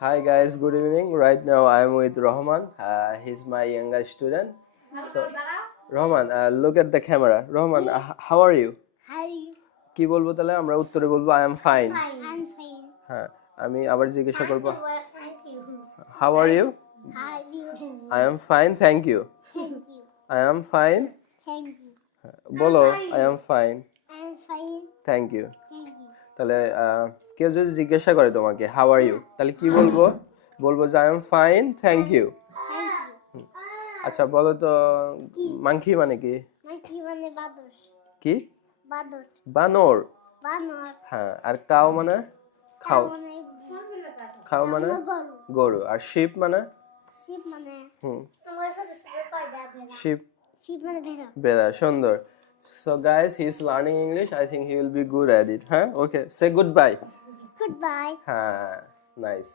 Hi guys, good evening. Right now I am with Rahman. He's my younger student. So, Rahman, look at the camera. Rahman, how are you? Hi. কি বলবো তাহলে আমরা উত্তরে বলবো I am fine. I'm fine. হ্যাঁ, আমি আবার জিজ্ঞাসা করব Thank you. How are you? How you? I am fine, thank you. Thank you. I am fine. Thank you. বলো I am fine, I'm fine. thank you. Thank you. তাহলে কেউ যদি জিজ্ঞাসা করে তোমাকে How are you? তাহলে কি বলবো? বলবো যে I am fine, thank you. Thank you. আচ্ছা বলো তো মাংকি মানে কি? Monkey মানে বাদর। কি? বাদর। বানর। বানর। হ্যাঁ, আর কাউ মানে খাও। মানে খাও মানে গরু। গরু। আর শিপ মানে শিপ মানে হুম সাথে কয়টা ভেড়া। শিপ শিপ মানে ভেড়া। বেড়া। সুন্দর। So guys, he is learning English. I think he will be good at it. Huh? Okay. Say goodbye. Goodbye. হ্যাঁ, nice.